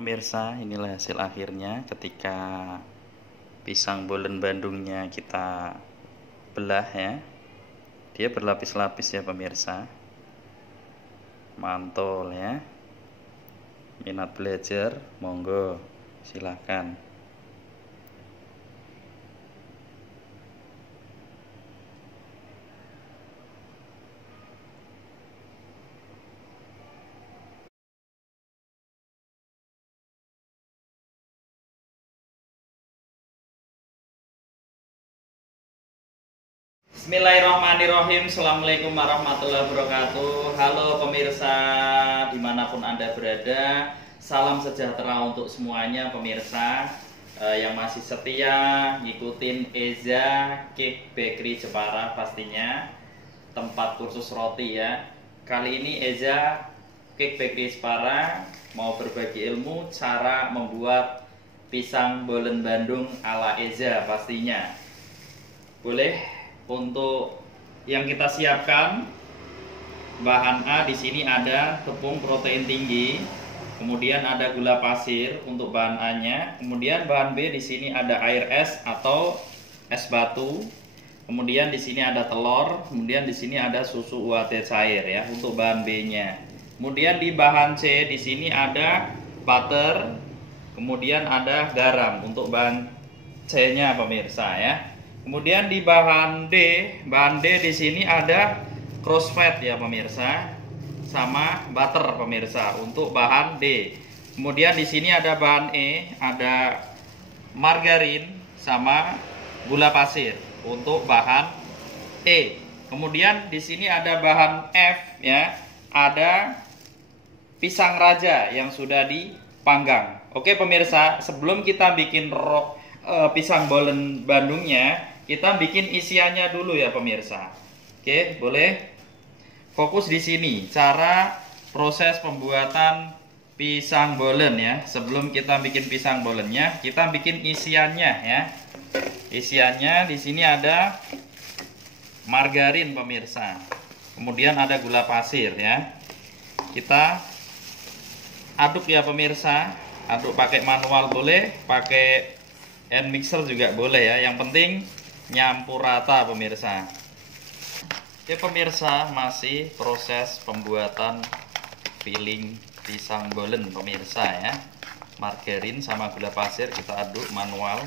Pemirsa, inilah hasil akhirnya ketika pisang bolen Bandungnya kita belah ya. Dia berlapis-lapis ya pemirsa. Mantul ya. Minat belajar, monggo silahkan. Bismillahirrahmanirrahim. Assalamualaikum warahmatullahi wabarakatuh. Halo pemirsa dimanapun Anda berada, salam sejahtera untuk semuanya pemirsa yang masih setia ngikutin Eza Cake Bakery Jepara, pastinya tempat kursus roti ya. Kali ini Eza Cake Bakery Jepara mau berbagi ilmu cara membuat pisang bolen Bandung ala Eza pastinya. Boleh. Untuk yang kita siapkan, bahan A di sini ada tepung protein tinggi, kemudian ada gula pasir untuk bahan A-nya, kemudian bahan B di sini ada air es atau es batu, kemudian di sini ada telur, kemudian di sini ada susu UHT cair ya untuk bahan B-nya. Kemudian di bahan C di sini ada butter, kemudian ada garam untuk bahan C-nya pemirsa ya. Kemudian di bahan D di sini ada crossfed ya pemirsa, sama butter pemirsa untuk bahan D. Kemudian di sini ada bahan E, ada margarin sama gula pasir untuk bahan E. Kemudian di sini ada bahan F ya, ada pisang raja yang sudah dipanggang. Oke pemirsa, sebelum kita bikin pisang bolen Bandungnya, kita bikin isiannya dulu ya pemirsa. Oke, boleh fokus di sini cara proses pembuatan pisang bolen ya. Sebelum kita bikin pisang bolennya, kita bikin isiannya ya. Isiannya di sini ada margarin pemirsa. Kemudian ada gula pasir ya. Kita aduk ya pemirsa. Aduk pakai manual boleh, pakai hand mixer juga boleh ya. Yang penting nyampur rata pemirsa. Oke pemirsa, masih proses pembuatan filling pisang bolen pemirsa ya. Margarin sama gula pasir kita aduk manual.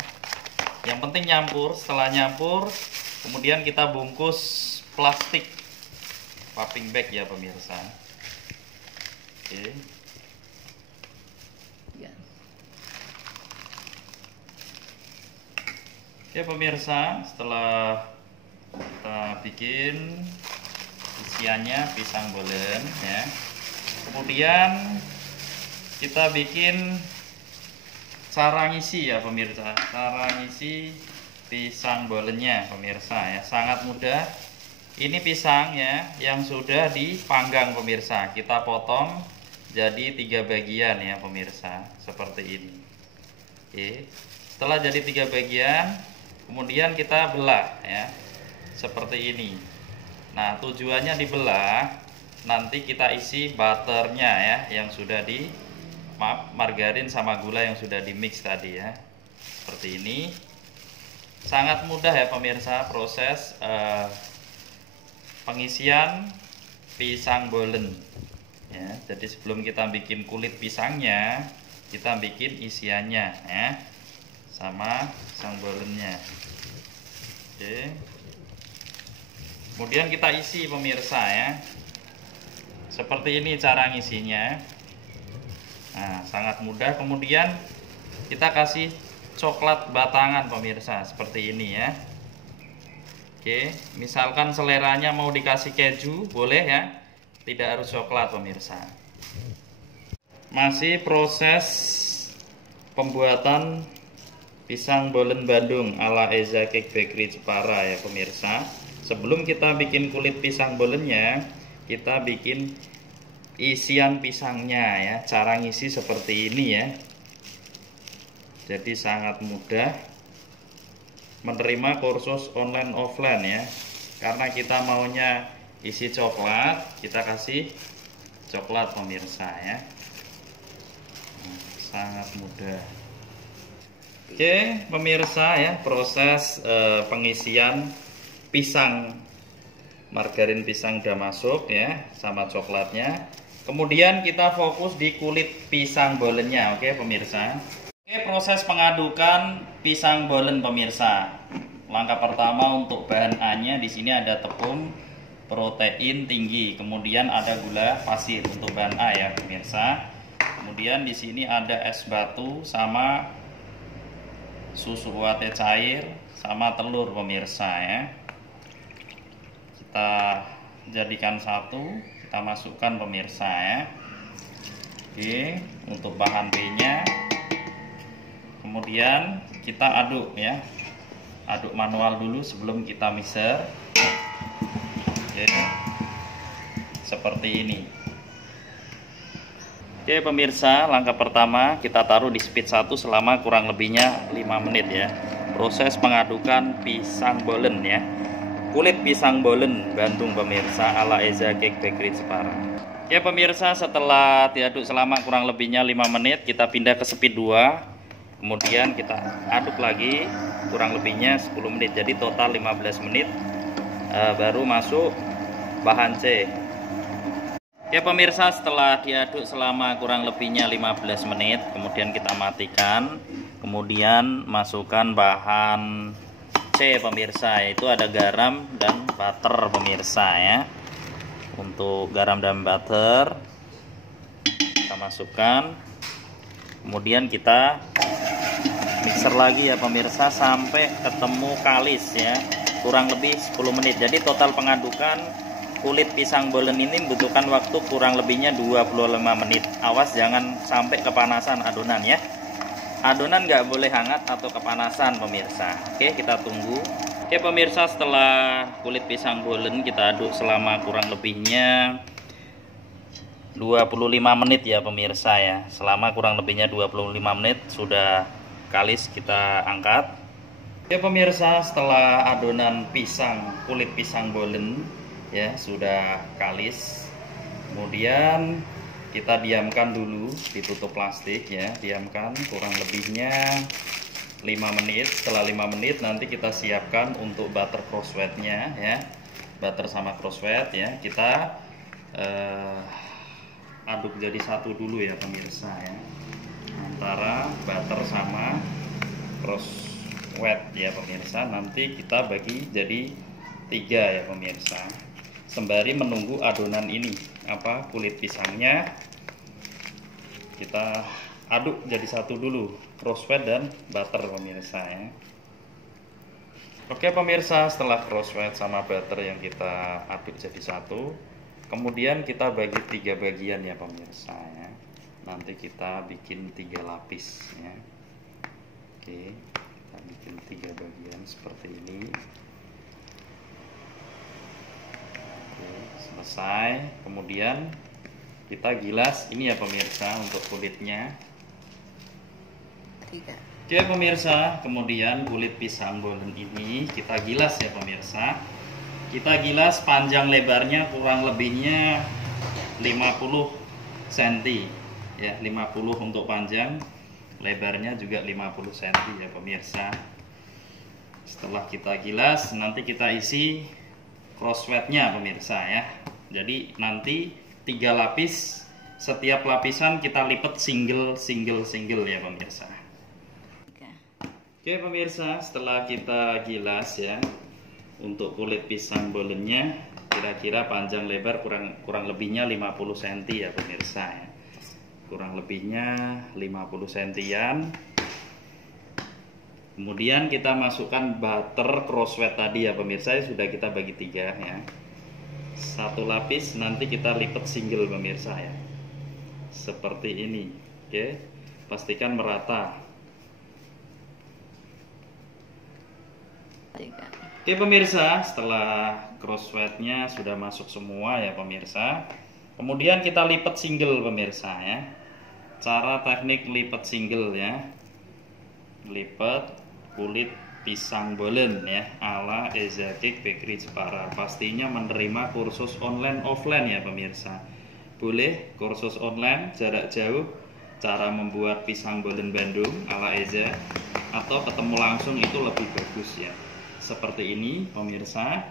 Yang penting nyampur. Setelah nyampur, kemudian kita bungkus plastik piping bag ya pemirsa. Oke. Ya pemirsa, setelah kita bikin isiannya pisang bolen ya, kemudian kita bikin cara ngisi ya pemirsa, cara ngisi pisang bolennya pemirsa ya, sangat mudah. Ini pisang ya yang sudah dipanggang pemirsa, kita potong jadi 3 bagian ya pemirsa, seperti ini. Oke. Setelah jadi 3 bagian, kemudian kita belah ya, seperti ini. Nah tujuannya dibelah, nanti kita isi butternya ya, yang sudah margarin sama gula yang sudah di mix tadi ya, seperti ini. Sangat mudah ya pemirsa proses pengisian pisang bolen ya. Jadi sebelum kita bikin kulit pisangnya, kita bikin isiannya ya, sama pisang bolennya. Oke. Kemudian kita isi pemirsa ya. Seperti ini cara ngisinya. Nah, sangat mudah. Kemudian kita kasih coklat batangan pemirsa, seperti ini ya. Oke, misalkan seleranya mau dikasih keju, boleh ya. Tidak harus coklat pemirsa. Masih proses pembuatan pisang bolen Bandung ala Eza Cake Bakery Jepara ya pemirsa. Sebelum kita bikin kulit pisang bolennya, kita bikin isian pisangnya ya. Cara ngisi seperti ini ya. Jadi sangat mudah menerima kursus online offline ya. Karena kita maunya isi coklat, kita kasih coklat pemirsa ya. sangat mudah. Oke pemirsa ya, proses pengisian pisang, margarin pisang udah masuk ya sama coklatnya. Kemudian kita fokus di kulit pisang bolennya. Oke pemirsa. Oke, proses pengadukan pisang bolen pemirsa. Langkah pertama untuk bahan A-nya di sini ada tepung protein tinggi, kemudian ada gula pasir untuk bahan A ya pemirsa. Kemudian di sini ada es batu sama susu UHT cair sama telur pemirsa ya. Kita jadikan satu, kita masukkan pemirsa ya. Oke, untuk bahan B-nya kemudian kita aduk ya. Aduk manual dulu sebelum kita mixer. Oke. Seperti ini. Oke pemirsa, langkah pertama kita taruh di speed 1 selama kurang lebihnya 5 menit ya. Proses pengadukan pisang bolen ya. Kulit pisang bolen Bandung pemirsa ala Eza Cake Bakery Jepara. Ya pemirsa, setelah diaduk selama kurang lebihnya 5 menit, kita pindah ke speed 2. Kemudian kita aduk lagi kurang lebihnya 10 menit. Jadi total 15 menit baru masuk bahan C. Ya pemirsa, setelah diaduk selama kurang lebihnya 15 menit, kemudian kita matikan, kemudian masukkan bahan C pemirsa, yaitu ada garam dan butter pemirsa ya. Untuk garam dan butter kita masukkan, kemudian kita mixer lagi ya pemirsa sampai ketemu kalis ya, kurang lebih 10 menit. Jadi total pengadukan kulit pisang bolen ini membutuhkan waktu kurang lebihnya 25 menit. Awas jangan sampai kepanasan adonan ya. Adonan nggak boleh hangat atau kepanasan pemirsa. Oke, kita tunggu. Oke pemirsa, setelah kulit pisang bolen kita aduk selama kurang lebihnya 25 menit ya pemirsa ya. Selama kurang lebihnya 25 menit sudah kalis, kita angkat. Oke pemirsa, setelah adonan pisang, kulit pisang bolen ya sudah kalis, kemudian kita diamkan dulu, ditutup plastik ya, diamkan kurang lebihnya 5 menit. Setelah 5 menit nanti kita siapkan untuk butter crosswet-nya ya, butter sama crosswet ya, kita aduk jadi satu dulu ya pemirsa ya, antara butter sama crosswet ya pemirsa. Nanti kita bagi jadi 3 ya pemirsa, sembari menunggu adonan ini kulit pisangnya kita aduk jadi satu dulu, crosswet dan butter pemirsa ya. Oke pemirsa, setelah crosswet sama butter yang kita aduk jadi satu, kemudian kita bagi 3 bagian ya pemirsa ya. Nanti kita bikin 3 lapis ya. Oke, kita bikin 3 bagian seperti ini. Selesai, kemudian kita gilas ini ya pemirsa untuk kulitnya. Oke pemirsa, kemudian kulit pisang bolen ini kita gilas ya pemirsa. Kita gilas panjang lebarnya kurang lebihnya 50 cm ya, 50 untuk panjang, lebarnya juga 50 cm ya pemirsa. Setelah kita gilas, nanti kita isi crosswetnya pemirsa ya. Jadi nanti 3 lapis, setiap lapisan kita lipat single ya pemirsa. Oke pemirsa, setelah kita gilas ya, untuk kulit pisang bolennya kira-kira panjang lebar kurang lebihnya 50 cm ya pemirsa ya. Kurang lebihnya 50 cm-an. Kemudian kita masukkan butter crosswet tadi ya pemirsa, sudah kita bagi 3 ya. Satu lapis nanti kita lipat single pemirsa ya, seperti ini. Oke, pastikan merata. Oke pemirsa, setelah crosswetnya sudah masuk semua ya pemirsa, kemudian kita lipat single pemirsa ya. Cara teknik lipat single ya, lipat kulit pisang bolen ya ala Eza Cake Bakery Jepara. Pastinya menerima kursus online offline ya pemirsa. Boleh kursus online jarak jauh, cara membuat pisang bolen Bandung ala Eza, atau ketemu langsung itu lebih bagus ya. Seperti ini pemirsa.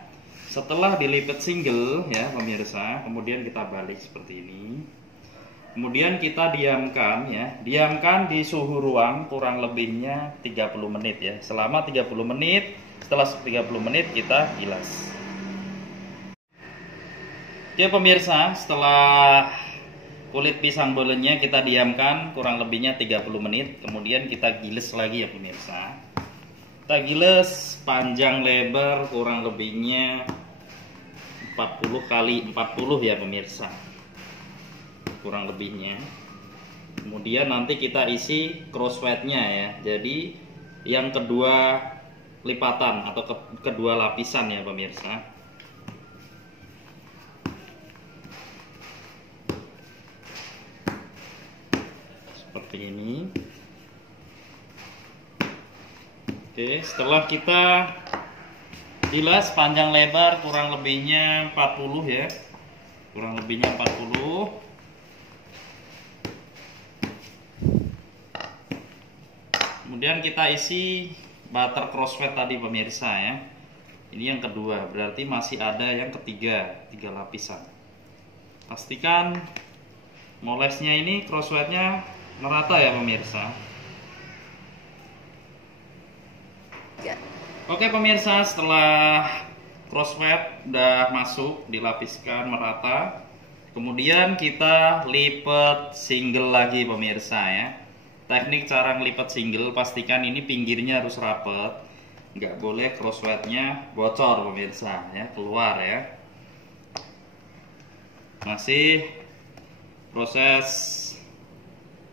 Setelah dilipat single ya pemirsa, kemudian kita balik seperti ini. Kemudian kita diamkan ya, diamkan di suhu ruang kurang lebihnya 30 menit ya. Selama 30 menit, setelah 30 menit kita gilas. Oke pemirsa, setelah kulit pisang bolennya kita diamkan kurang lebihnya 30 menit, kemudian kita giles lagi ya pemirsa. Kita giles panjang lebar kurang lebihnya 40 kali 40 ya pemirsa, kurang lebihnya. Kemudian nanti kita isi crosswetnya ya, jadi yang kedua lipatan atau kedua lapisan ya pemirsa. Seperti ini. Oke, setelah kita gilas panjang lebar kurang lebihnya 40 ya, kurang lebihnya 40. Kemudian kita isi butter crosswet tadi pemirsa ya. Ini yang kedua, berarti masih ada yang ketiga, 3 lapisan. Pastikan molesnya ini crosswetnya merata ya pemirsa. Oke pemirsa, setelah crosswet udah masuk, dilapiskan merata, kemudian kita lipat single lagi pemirsa ya. Teknik cara ngelipat single, pastikan ini pinggirnya harus rapet, nggak boleh crosswetnya bocor pemirsa ya, keluar ya. Masih proses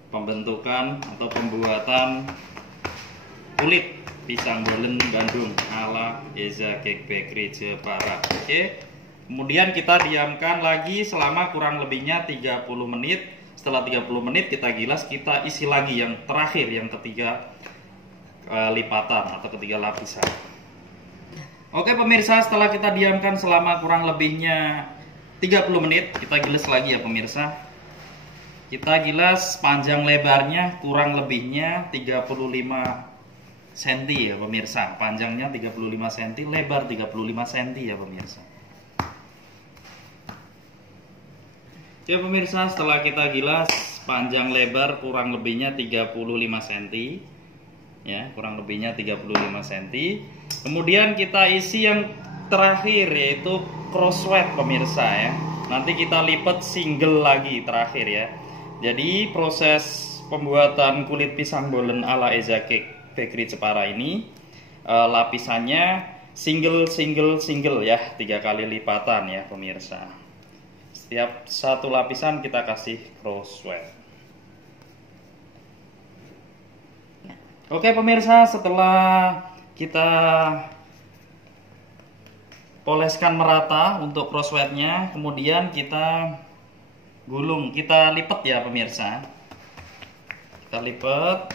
pembentukan atau pembuatan kulit pisang bolen Bandung ala Eza Cake Bakery Jepara. Oke. Kemudian kita diamkan lagi selama kurang lebihnya 30 menit. Setelah 30 menit kita gilas, kita isi lagi yang terakhir, yang ketiga lipatan atau ketiga lapisan. Oke pemirsa, setelah kita diamkan selama kurang lebihnya 30 menit, kita gilas lagi ya pemirsa. Kita gilas panjang lebarnya kurang lebihnya 35 cm ya pemirsa. Panjangnya 35 cm, lebar 35 cm ya pemirsa. Oke pemirsa, setelah kita gilas panjang lebar kurang lebihnya 35 cm ya, kurang lebihnya 35 cm. Kemudian kita isi yang terakhir yaitu crosswet pemirsa ya. Nanti kita lipat single lagi terakhir ya. Jadi proses pembuatan kulit pisang bolen ala Eza Cake Bakery Jepara ini lapisannya single ya, 3 kali lipatan ya pemirsa. Setiap satu lapisan kita kasih crosswet. Oke pemirsa, setelah kita poleskan merata untuk crosswetnya, kemudian kita gulung, kita lipat ya pemirsa. Kita lipat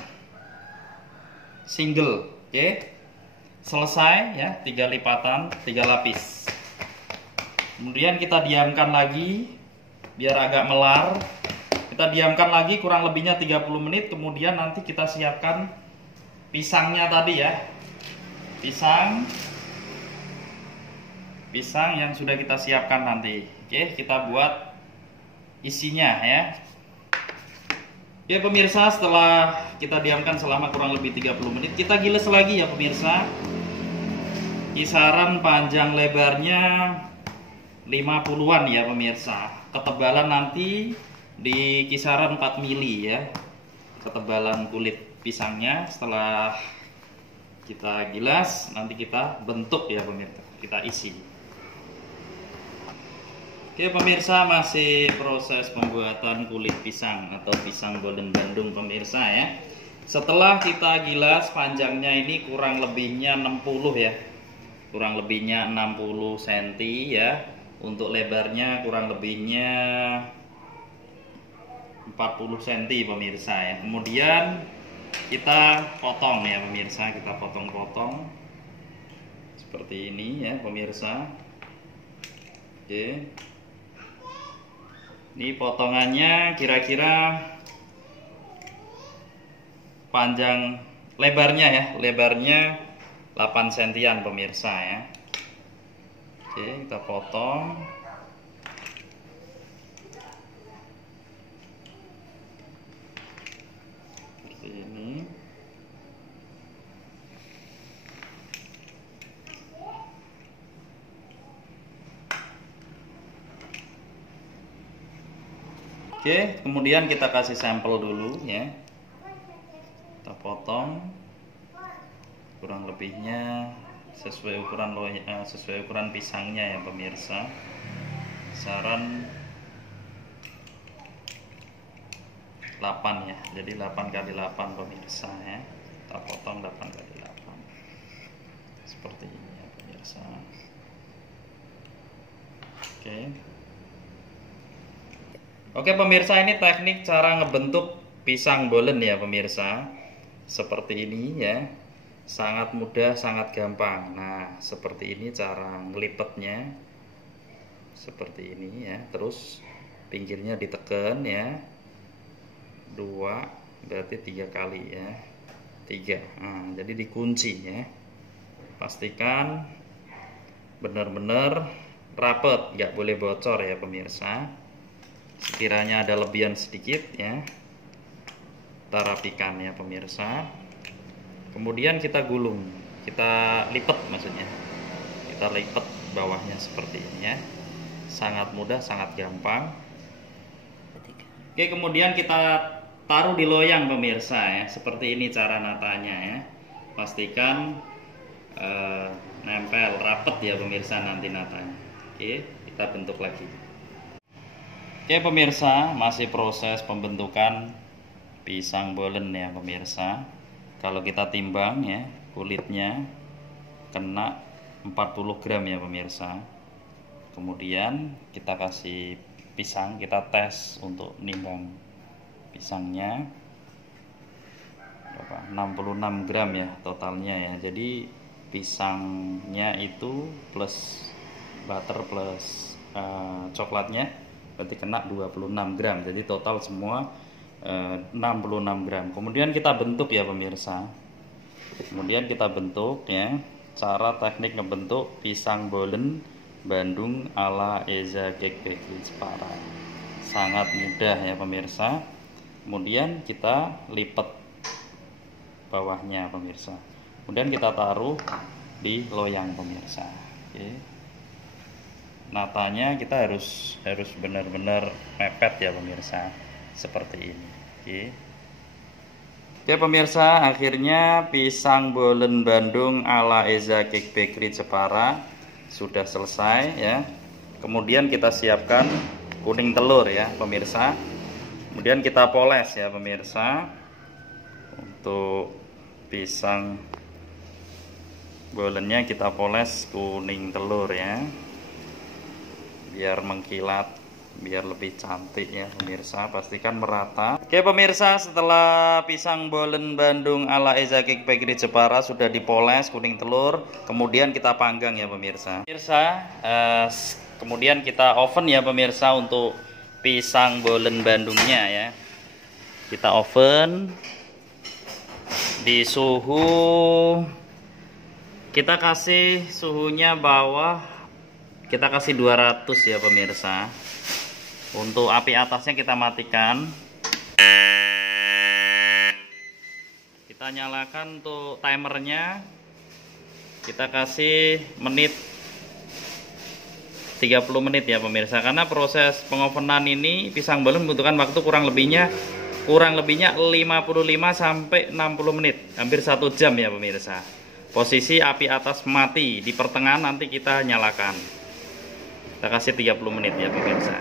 single, oke. Selesai ya, 3 lipatan, 3 lapis. Kemudian kita diamkan lagi biar agak melar. Kita diamkan lagi kurang lebihnya 30 menit, kemudian nanti kita siapkan pisangnya tadi ya. Pisang yang sudah kita siapkan nanti. Oke, kita buat isinya ya. Ya pemirsa, setelah kita diamkan selama kurang lebih 30 menit, kita giles lagi ya pemirsa. Kisaran panjang lebarnya 50-an ya pemirsa. Ketebalan nanti di kisaran 4 mili ya. Ketebalan kulit pisangnya setelah kita gilas, nanti kita bentuk ya pemirsa. Kita isi. Oke pemirsa, masih proses pembuatan kulit pisang atau pisang bolen Bandung pemirsa ya. Setelah kita gilas, panjangnya ini kurang lebihnya 60 ya. Kurang lebihnya 60 cm ya. Untuk lebarnya kurang lebihnya 40 cm pemirsa ya. Kemudian kita potong ya pemirsa, kita potong-potong seperti ini ya pemirsa. Oke. Ini potongannya kira-kira panjang lebarnya ya, lebarnya 8 sentian pemirsa ya. Oke, kita potong. Seperti ini. Oke, kemudian kita kasih sampel dulu ya. Kita potong kurang lebihnya sesuai ukuran pisangnya ya pemirsa. Saran 8 ya. Jadi 8 kali 8 pemirsa ya. Kita potong 8 kali 8. Seperti ini ya pemirsa. Oke. Oke pemirsa, ini teknik cara ngebentuk pisang bolen ya pemirsa. Seperti ini ya. Sangat mudah, sangat gampang. Nah, seperti ini cara ngelipetnya. Seperti ini ya. Terus pinggirnya ditekan ya. 2 berarti 3 kali ya. 3. Nah, jadi dikunci ya. Pastikan benar-benar rapet, nggak boleh bocor ya pemirsa. Sekiranya ada lebihan sedikit ya, kita rapikan ya pemirsa. Kemudian kita gulung, kita lipat maksudnya, kita lipat bawahnya seperti ini ya. Sangat mudah, sangat gampang. Oke, kemudian kita taruh di loyang pemirsa ya. Seperti ini cara natanya ya. Pastikan nempel rapet ya pemirsa nanti natanya. Oke, kita bentuk lagi. Oke pemirsa, masih proses pembentukan pisang bolen ya pemirsa. Kalau kita timbang ya, kulitnya kena 40 gram ya pemirsa. Kemudian kita kasih pisang, kita tes untuk nimbang pisangnya berapa? 66 gram ya totalnya ya. Jadi pisangnya itu plus butter plus coklatnya berarti kena 26 gram. Jadi total semua 66 gram. Kemudian kita bentuk ya pemirsa. Kemudian kita bentuk ya. Cara teknik ngebentuk pisang bolen Bandung ala Eza Cake Bakery Jepara. Sangat mudah ya pemirsa. Kemudian kita lipat bawahnya pemirsa. Kemudian kita taruh di loyang pemirsa. Oke. Natanya kita harus benar-benar mepet ya pemirsa, seperti ini. Oke pemirsa, akhirnya pisang bolen Bandung ala Eza Cake Bakery Jepara sudah selesai ya. Kemudian kita siapkan kuning telur ya pemirsa. Kemudian kita poles ya pemirsa. Untuk pisang bolennya kita poles kuning telur ya, biar mengkilat, biar lebih cantik ya pemirsa. Pastikan merata. Oke pemirsa, setelah pisang bolen Bandung ala Eza Cake Bakery Jepara sudah dipoles kuning telur, kemudian kita panggang ya pemirsa. Kemudian kita oven ya pemirsa untuk pisang bolen Bandungnya ya. Kita oven di suhu, kita kasih suhunya bawah, kita kasih 200 ya pemirsa. Untuk api atasnya kita matikan. Kita nyalakan untuk timernya. Kita kasih menit 30 menit ya pemirsa. Karena proses pengovenan ini pisang bolen membutuhkan waktu kurang lebihnya 55 sampai 60 menit. Hampir 1 jam ya pemirsa. Posisi api atas mati, di pertengahan nanti kita nyalakan. Kita kasih 30 menit ya pemirsa.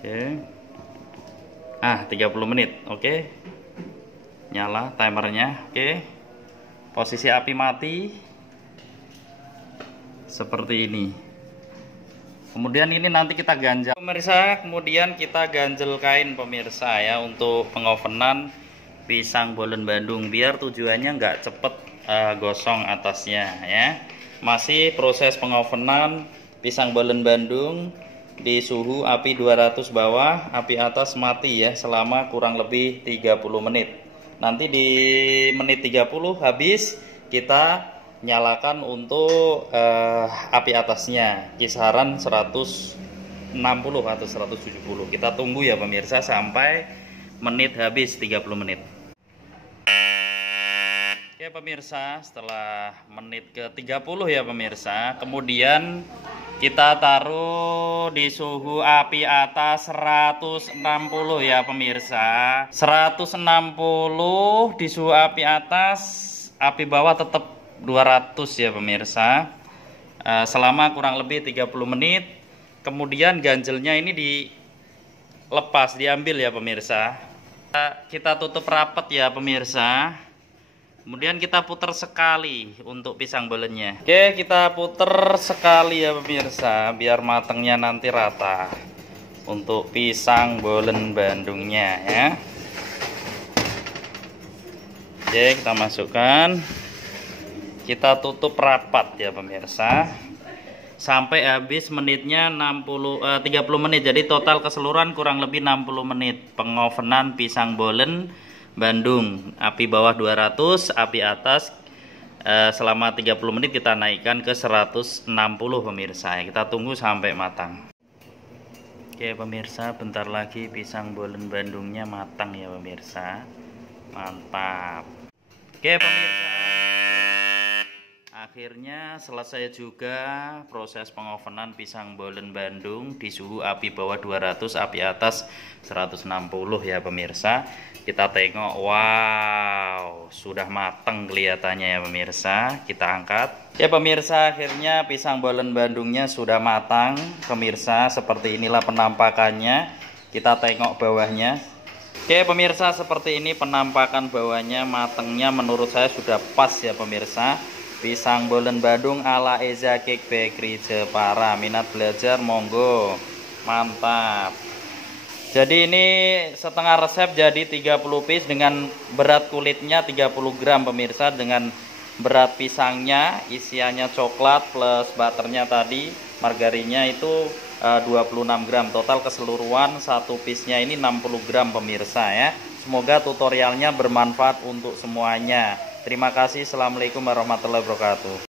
Oke. 30 menit. Oke. Nyala timernya. Oke. Posisi api mati seperti ini. Kemudian ini nanti kita ganjel pemirsa. Kemudian kita ganjel kain pemirsa ya, untuk pengovenan pisang bolen Bandung, biar tujuannya nggak cepet gosong atasnya ya. Masih proses pengovenan pisang bolen Bandung di suhu api 200 bawah, api atas mati ya selama kurang lebih 30 menit. Nanti di menit 30 habis kita nyalakan untuk api atasnya kisaran 160 atau 170. Kita tunggu ya pemirsa sampai menit habis 30 menit. Oke pemirsa, setelah menit ke 30 ya pemirsa, kemudian kita taruh di suhu api atas 160 ya pemirsa. 160 di suhu api atas, api bawah tetap 200 ya pemirsa. Selama kurang lebih 30 menit. Kemudian ganjelnya ini dilepas, diambil ya pemirsa. Kita tutup rapat ya pemirsa. Kemudian kita putar sekali untuk pisang bolennya. Oke, kita putar sekali ya pemirsa, biar matangnya nanti rata untuk pisang bolen Bandungnya ya. Oke, kita masukkan. Kita tutup rapat ya pemirsa. Sampai habis menitnya 30 menit. Jadi total keseluruhan kurang lebih 60 menit pengovenan pisang bolen Bandung, api bawah 200, api atas selama 30 menit kita naikkan ke 160 pemirsa. Kita tunggu sampai matang. Oke pemirsa, bentar lagi pisang bolen Bandungnya matang ya pemirsa. Mantap. Oke pemirsa, akhirnya selesai juga proses pengovenan pisang bolen Bandung di suhu api bawah 200, api atas 160 ya pemirsa. Kita tengok, wow, sudah matang kelihatannya ya pemirsa. Kita angkat. Ya pemirsa, akhirnya pisang bolen Bandungnya sudah matang. Pemirsa, seperti inilah penampakannya. Kita tengok bawahnya. Oke pemirsa, seperti ini penampakan bawahnya. Matangnya menurut saya sudah pas ya pemirsa. Pisang bolen Bandung ala Eza Cake Bakery Jepara. Minat belajar monggo. Mantap. Jadi ini setengah resep jadi 30 piece dengan berat kulitnya 30 gram pemirsa, dengan berat pisangnya isiannya coklat plus butternya tadi, margarinnya itu 26 gram. Total keseluruhan satu piece-nya ini 60 gram pemirsa ya. Semoga tutorialnya bermanfaat untuk semuanya. Terima kasih. Assalamualaikum warahmatullahi wabarakatuh.